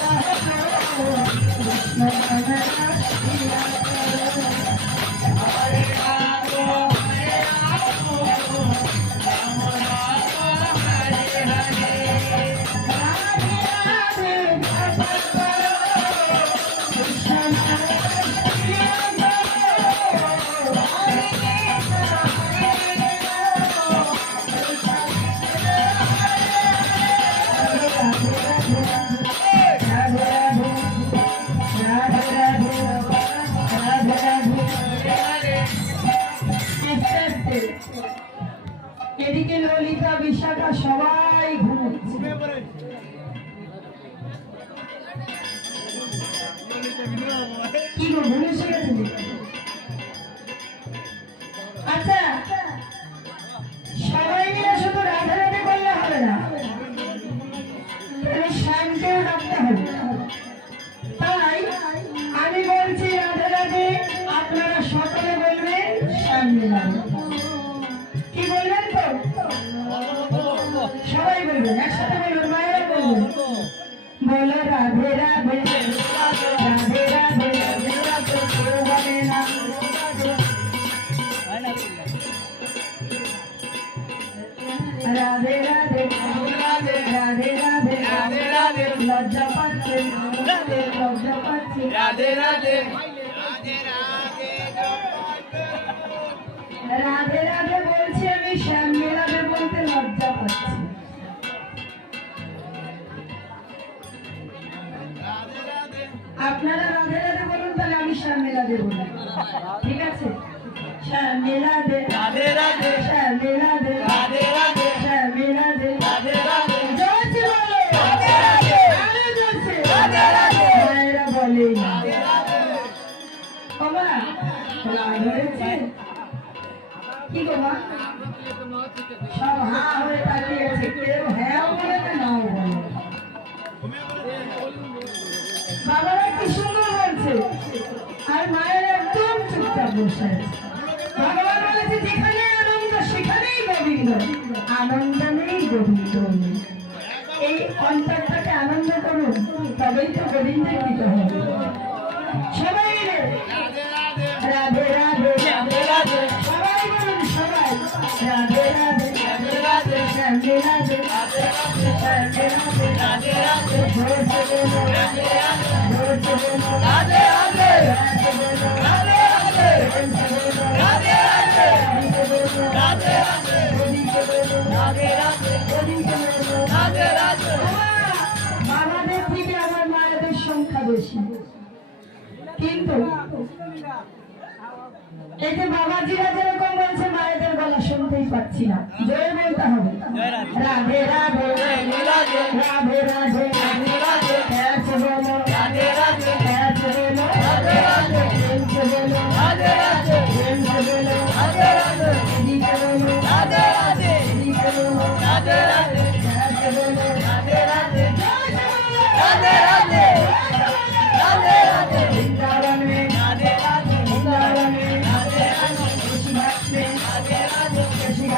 Yeah. সবাই ঘুমোচ্ছে কি গো ঘুম এসে গেছে আচ্ছা সবাই মিলে শুধু রাধে রাধে করলে হবে না, তাহলে শ্যামকেও ডাকতে হবে। তাই আমি বলছি রাধে রাধে আপনারা সকলে বলবেন শ্যাম মিলাবে একসাথে বলবেন মায়েরা বলবেন বলো রাধে রাধে রাধে রাধে রাধে না রাধে রাধে রাধে রাধে রাধে রাধে আপনারা রাধে রাধে বলুন তাহলে আমি শ্যাম মেলাদে বলব ঠিক আছে? শ্যাম মেলাদে রাধে রাধে। শ্যাম মেলাদে রাধে রাধে। শ্যাম মেলাদে রাধে রাধে। রাধে রাধে। রাধে রাধে। মায়েরা বলে বাবা রাগ হয়েছে কি গো মা? সব হা হয়ে তাকিয়ে আছে। কেউ হ্যাঁ বলে না নাও বলে। বাবারা আর মায়ের একদম চুপচাপ বসে আছে। ভগবান বলেছে, যেখানে আনন্দ, সেখানেই গোবিন্দ আনন্দ নেই গোবিন্দ এই অন্তরটাকে আনন্দ করুন, তবেই তো গোবিন্দের হবে। সবাই রাধে রাধে রাধে রাধে। সবাই বলুন, সবাই। রাধে। রাধে রাধে। রাধে রাধে। রাধে রাধে। রাধে রাধে। রাধে রাধে। বেশি কিন্তু এই যে বাবাজিরা যেরকম বলছে মায়েদের গলা শুনতেই পাচ্ছি না। জয় বলতে হবে। রাধে। রাধে রাধে রাধে।